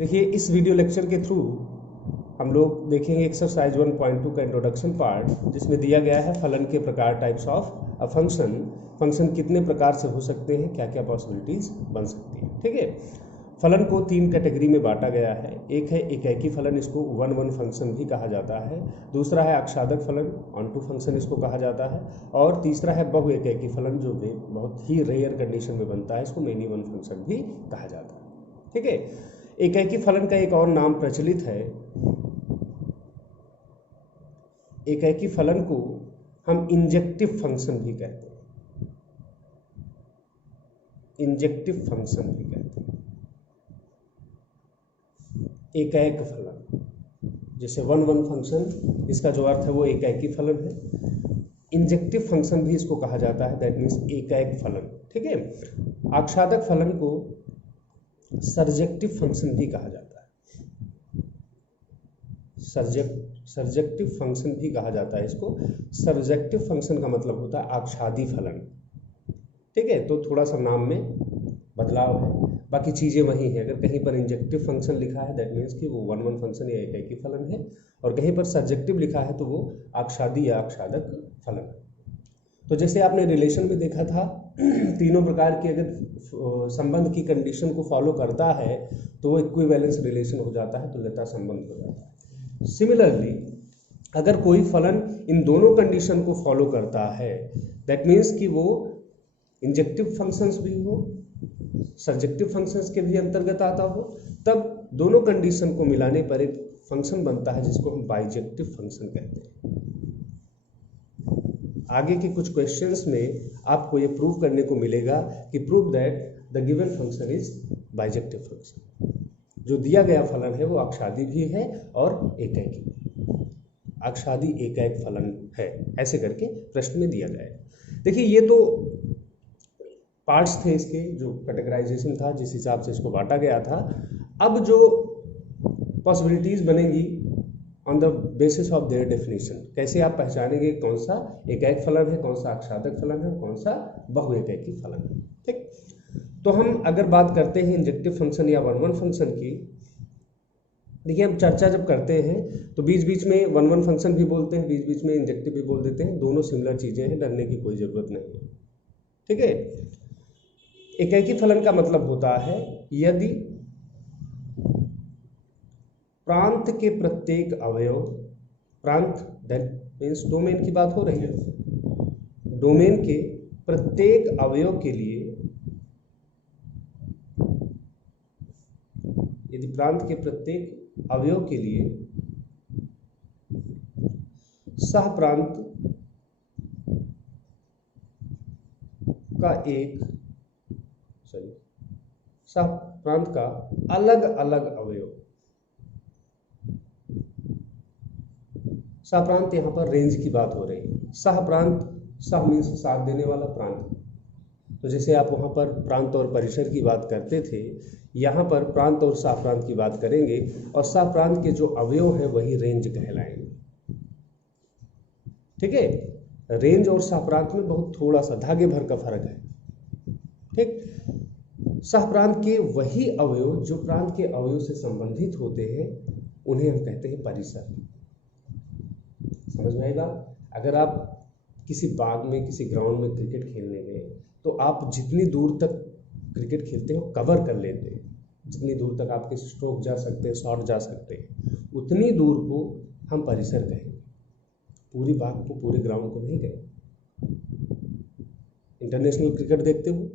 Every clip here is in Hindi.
देखिए इस वीडियो लेक्चर के थ्रू हम लोग देखेंगे एक्सरसाइज 1.2 का इंट्रोडक्शन पार्ट, जिसमें दिया गया है फलन के प्रकार, types of a function. Function कितने प्रकार से हो सकते हैं, क्या क्या पॉसिबिलिटीज बन सकती है। ठीक है, फलन को 3 कैटेगरी में बांटा गया है। एक है एकेकी फलन, इसको वन वन फंक्शन भी कहा जाता है। दूसरा है अक्षादक फलन, ऑन टू फंक्शन इसको कहा जाता है। और तीसरा है बहु एकेकी फलन, जो बहुत ही रेयर कंडीशन में बनता है, इसको मेनी वन फंक्शन भी कहा जाता है। ठीक है, एकेकी फलन का एक और नाम प्रचलित है। एकेकी फलन को हम इंजेक्टिव फंक्शन भी कहते हैं, इंजेक्टिव फंक्शन भी कहते हैं। एकैक फलन, जैसे वन वन फंक्शन, इसका जो अर्थ है वो एकैकी फलन है। इंजेक्टिव फंक्शन भी इसको कहा जाता है, दैट मीन्स एकैक फलन। ठीक है, आक्षादक फलन को सर्जेक्टिव फंक्शन भी कहा जाता है, सर्जेक्टिव फंक्शन भी कहा जाता है इसको। सर्जेक्टिव फंक्शन का मतलब होता है आक्षादी फलन। ठीक है, तो थोड़ा सा नाम में बदलाव है, बाकी चीज़ें वही हैं। अगर कहीं पर इंजेक्टिव फंक्शन लिखा है दैट मीन्स कि वो वन वन फंक्शन या एकेकी फलन है, और कहीं पर सर्जेक्टिव लिखा है तो वो आक्षादी या आक्षादक फलन है। तो जैसे आपने रिलेशन में देखा था, तीनों प्रकार की अगर संबंध की कंडीशन को फॉलो करता है तो वो इक्विवेलेंस रिलेशन हो जाता है, तुल्यता संबंध हो जाता है। सिमिलरली अगर कोई फलन इन दोनों कंडीशन को फॉलो करता है, दैट मीन्स कि वो इंजेक्टिव फंक्शंस भी हो, सर्जेक्टिव फंक्शंस के भी अंतर्गत आता हो, तब दोनों कंडीशन को मिलाने पर एक फंक्शन बनता है जिसको हम बाइजेक्टिव फंक्शन कहते हैं। आगे के कुछ क्वेश्चंस में आपको ये प्रूव करने को मिलेगा कि prove that the given function is bijective function. जो दिया गया फलन है वो अक्षादी भी है और एकैकी भी। अक्षादी एकैक फलन है, ऐसे करके प्रश्न में दिया जाए। देखिए ये तो पार्ट्स थे इसके, जो कैटेगराइजेशन था, जिस हिसाब से इसको बांटा गया था। अब जो पॉसिबिलिटीज बनेगी on the basis of their definition, कैसे आप पहचानेंगे कौन सा एकैक फलन है, कौन सा अक्षादक फलन है, कौन सा बहु एकैकी फलन है। ठीक, तो हम अगर बात करते हैं इंजेक्टिव फंक्शन या वन वन फंक्शन की, देखिए हम चर्चा जब करते हैं तो बीच बीच में वन वन फंक्शन भी बोलते हैं, बीच बीच में इंजेक्टिव भी बोल देते हैं। दोनों सिमिलर चीजें हैं, डरने की कोई जरूरत नहीं है। ठीक है, एकेकी फलन का मतलब होता है यदि प्रांत के प्रत्येक अवयव, प्रांत दैट मीन्स डोमेन की बात हो रही है, डोमेन के प्रत्येक अवयव के लिए, यदि प्रांत के प्रत्येक अवयव के लिए सह प्रांत का एक सह प्रांत का अलग अलग अवयव, सह प्रांत यहाँ पर रेंज की बात हो रही है। सह प्रांत, सह मीन्स साथ देने वाला, प्रांत, तो जैसे आप वहाँ पर प्रांत और परिसर की बात करते थे, यहाँ पर प्रांत और सह प्रांत की बात करेंगे, और सह प्रांत के जो अवयव हैं वही रेंज कहलाएंगे। ठीक है, रेंज और सह प्रांत में बहुत थोड़ा सा धागे भर का फर्क है। ठीक, सह प्रांत के वही अवयव जो प्रांत के अवयव से संबंधित होते हैं उन्हें हम कहते हैं परिसर। समझ में आएगा? अगर आप किसी बाग में, किसी ग्राउंड में क्रिकेट खेलने गए तो आप जितनी दूर तक क्रिकेट खेलते हो कवर कर लेते हैं, जितनी दूर तक आपके स्ट्रोक जा सकते हैं, शॉट जा सकते हैं, उतनी दूर को हम परिसर कहेंगे। पूरी बाग को, पूरे ग्राउंड को नहीं कहेंगे। इंटरनेशनल क्रिकेट देखते हो,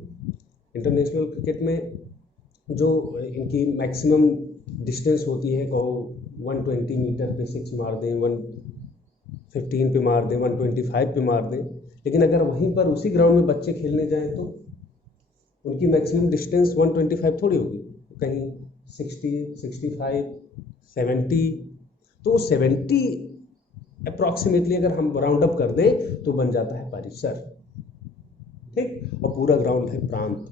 इंटरनेशनल क्रिकेट में जो इनकी मैक्सिमम डिस्टेंस होती है, कहो 120 मीटर पे 6 मार दें, 115 पे मार दें, 125 पे मार दें, लेकिन अगर वहीं पर उसी ग्राउंड में बच्चे खेलने जाएं तो उनकी मैक्सिमम डिस्टेंस 125 थोड़ी होगी, कहीं 60, 65, 70, तो 70 अप्रॉक्सीमेटली अगर हम राउंड अप कर दें तो बन जाता है परिसर। ठीक, और पूरा ग्राउंड है प्रांत।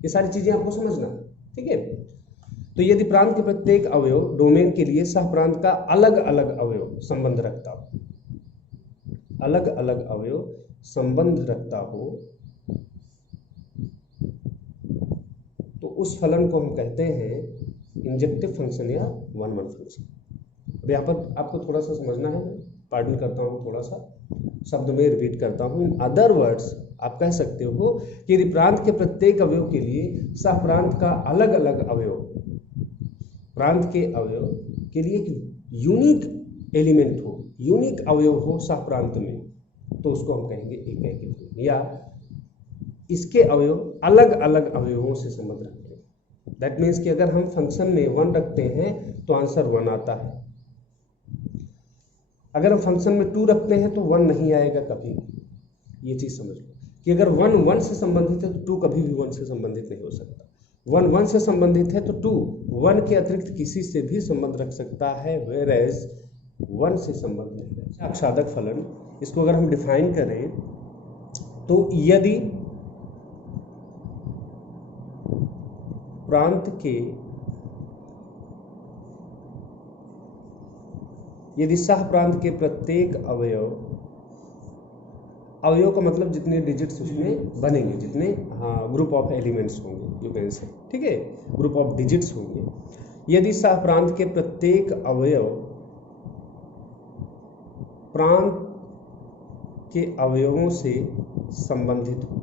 ये सारी चीजें आपको समझना। ठीक है, तो यदि प्रांत के प्रत्येक अवयव डोमेन के लिए सह प्रांत का अलग अलग अवयव संबंध रखता हो, अलग अलग अवयव संबंध रखता हो, तो उस फलन को हम कहते हैं इंजेक्टिव फंक्शन या वन वन फंक्शन। अब यहाँ पर आपको थोड़ा सा समझना है, पार्डन करता हूँ, थोड़ा सा शब्द में रिपीट करता हूँ। इन अदर वर्ड्स आप कह सकते हो कि यदि प्रांत के प्रत्येक अवयव के लिए सह प्रांत का अलग अलग अवयव, प्रांत के अवयव के लिए एक यूनिक एलिमेंट हो, यूनिक अवयव हो सह प्रांत में, तो उसको हम कहेंगे एकैकी फलन, या इसके अवयव अलग अलग अवयवों से संबंध रखते हैं। दैट मीन्स कि अगर हम फंक्शन में 1 रखते हैं तो आंसर 1 आता है, अगर हम फंक्शन में 2 रखते हैं तो 1 नहीं आएगा कभी। ये चीज समझ लो कि अगर 1 1 से संबंधित है तो 2 कभी भी 1 से संबंधित नहीं हो सकता। 1 1 से संबंधित है तो 2 1 के अतिरिक्त किसी से भी संबंध रख सकता है, वेयर एज 1 से संबंध नहीं रखता। आक्षादक फलन, इसको अगर हम डिफाइन करें तो यदि प्रांत के, यदि सह प्रांत के प्रत्येक अवयव, अवयव का मतलब जितने डिजिट्स उसमें बनेंगे, जितने ग्रुप ऑफ एलिमेंट्स होंगे, यू कैन से, ठीक है, ग्रुप ऑफ डिजिट्स होंगे, यदि सह प्रांत के प्रत्येक अवयव प्रांत के अवयवों से संबंधित हो,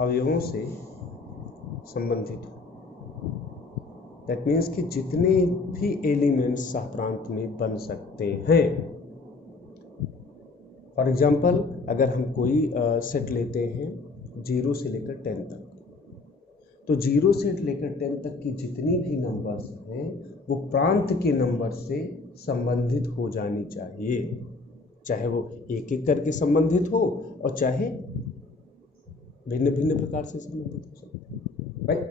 अवयवों से संबंधित हो, दैट मीन्स कि जितने भी एलिमेंट्स सह प्रांत में बन सकते हैं। फॉर एग्जाम्पल अगर हम कोई सेट लेते हैं 0 से लेकर 10 तक, तो 0 से लेकर 10 तक की जितनी भी नंबर्स हैं वो प्रांत के नंबर से संबंधित हो जानी चाहिए, चाहे वो एक एक करके संबंधित हो और चाहे भिन्न भिन्न प्रकार से संबंधित हो सकते हैं। राइट,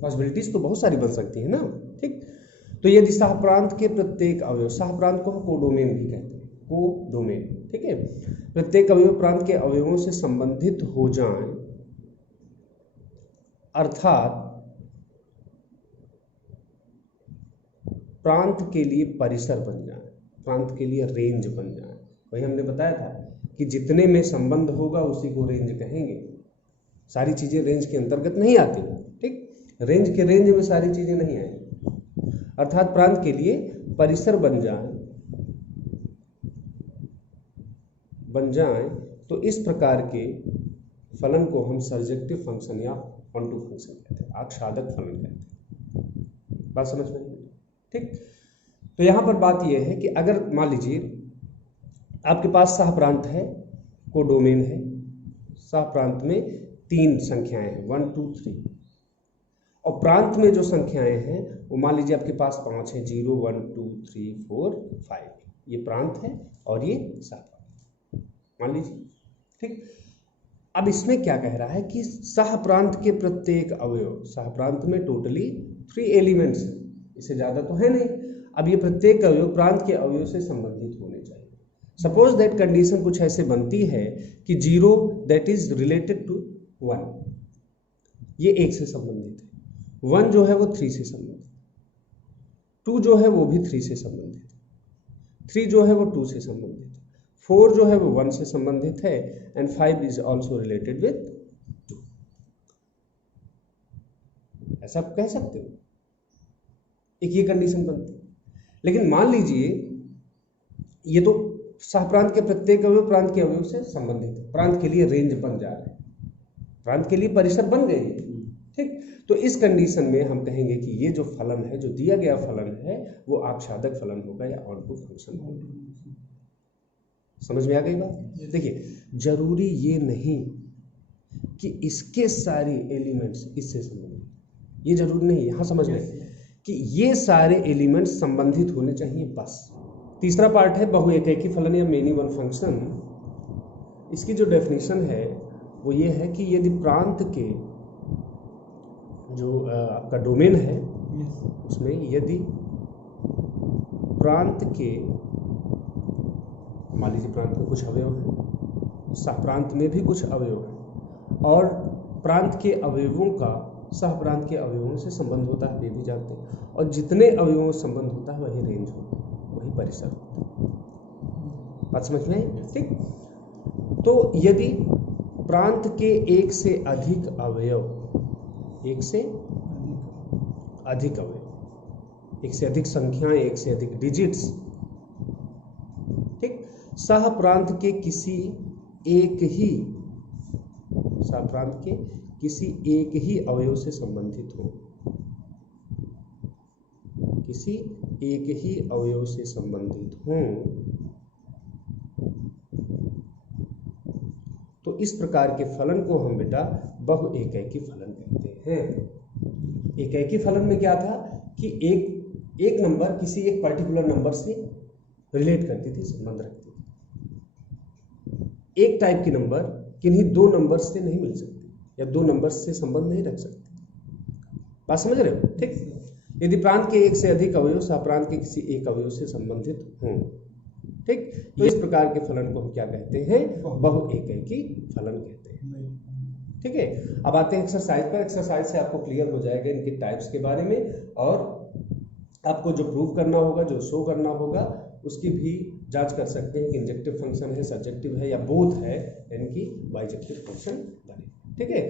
पॉसिबिलिटीज तो बहुत सारी बन सकती है ना, ठीक। तो यदि सह प्रांत के प्रत्येक अवयव, सह प्रांत को हम कोडोमेन भी कहते हैं, कोडोमेन, ठीक है, प्रत्येक अवयव प्रांत के अवयवों से संबंधित हो जाएं, अर्थात प्रांत के लिए परिसर बन जाए, प्रांत के लिए रेंज बन जाए। वही हमने बताया था कि जितने में संबंध होगा उसी को रेंज कहेंगे। सारी चीजें रेंज के अंतर्गत नहीं आती, ठीक, रेंज के रेंज में सारी चीजें नहीं आएंगी। अर्थात प्रांत के लिए परिसर बन जाए तो इस प्रकार के फलन को हम सर्जेक्टिव फंक्शन या ऑनटू फंक्शन कहते हैं, आक्षादक फलन कहते हैं। बात समझ में, ठीक। तो यहां पर बात यह है कि अगर मान लीजिए आपके पास सह प्रांत है, कोडोमेन है, सह प्रांत में 3 संख्याएं हैं, 1 2 3, और प्रांत में जो संख्याएं हैं वो मान लीजिए आपके पास 5 है, 0 1 2 3 4 5, ये प्रांत है और ये सह प्रांत मान लीजिए, ठीक। अब इसमें क्या कह रहा है कि सह प्रांत के प्रत्येक अवयव, सह प्रांत में टोटली 3 एलिमेंट्स हैं, इससे ज्यादा तो है नहीं। अब ये प्रत्येक अवयव प्रांत के अवयव से संबंधित होने चाहिए। सपोज दैट कंडीशन कुछ ऐसे बनती है कि 0 दैट इज रिलेटेड टू 1, ये 1 से संबंधित है, 1 जो है वो 3 से संबंधित, 2 जो है वो भी 3 से संबंधित, 3 जो है वो 2 से संबंधित, 4 जो है वो 1 से संबंधित है, and 5 is also related with 2। ऐसा आप कह सकते हो, एक ये कंडीशन बनती है। लेकिन मान लीजिए ये तो सह प्रांत के प्रत्येक अवयव प्रांत के अवयव से संबंधित है, प्रांत के लिए रेंज बन जा रहे हैं, प्रांत के लिए परिसर बन गए, ठीक। तो इस कंडीशन में हम कहेंगे कि ये जो फलन है, जो दिया गया फलन है, वो आक्षादक फलन होगा या ऑनटू फंक्शन होगा। समझ में आ गई बात? देखिए, जरूरी ये नहीं कि इसके सारे एलिमेंट्स इससे संबंधित, ये जरूरी नहीं, यहां समझ लें कि ये सारे एलिमेंट्स संबंधित होने चाहिए बस। तीसरा पार्ट है बहुएकैकी फलन या मेनी वन फंक्शन। इसकी जो डेफिनेशन है वो ये है कि यदि प्रांत के जो आपका डोमेन है उसमें यदि प्रांत के, मान लीजिए प्रांत में कुछ अवयव हैं, सह प्रांत में भी कुछ अवयव हैं, और प्रांत के अवयवों का सह प्रांत के अवयवों से संबंध होता है, वे भी जानते हैं, और जितने अवयवों से संबंध होता है वही रेंज होता है, वही परिसर होता है। बात समझ में आई? ठीक। तो यदि प्रांत के एक से अधिक अवयव एक से अधिक संख्याएं, एक से अधिक डिजिट्स, ठीक। सह प्रांत के किसी एक ही अवयव से संबंधित हो, किसी एक ही अवयव से संबंधित हो, तो इस प्रकार के फलन को हम बेटा बहुएकैकी फलन कहते हैं। एकैकी फलन में क्या था कि एक नंबर किसी एक पर्टिकुलर नंबर से रिलेट करती थी, संबंध रखती थी। एक टाइप की नंबर किन्हीं दो नंबर से नहीं मिल सकती या दो नंबर से संबंध नहीं रख सकती। बात समझ रहे हो? ठीक। यदि प्रांत के एक से अधिक अवयव सहप्रांत के किसी एक अवयव से संबंधित हों, ठीक, तो इस प्रकार के फलन को हम क्या कहते हैं? बहुएकैकी फलन कहते हैं। ठीक है। अब आते हैं एक्सरसाइज पर। एक्सरसाइज से आपको क्लियर हो जाएगा इनके टाइप्स के बारे में, और आपको जो प्रूव करना होगा, जो शो करना होगा, उसकी भी जांच कर सकते हैं कि इंजेक्टिव फंक्शन है, सब्जेक्टिव है या बोथ है, यानी कि बाइजेक्टिव फंक्शन बने। ठीक है।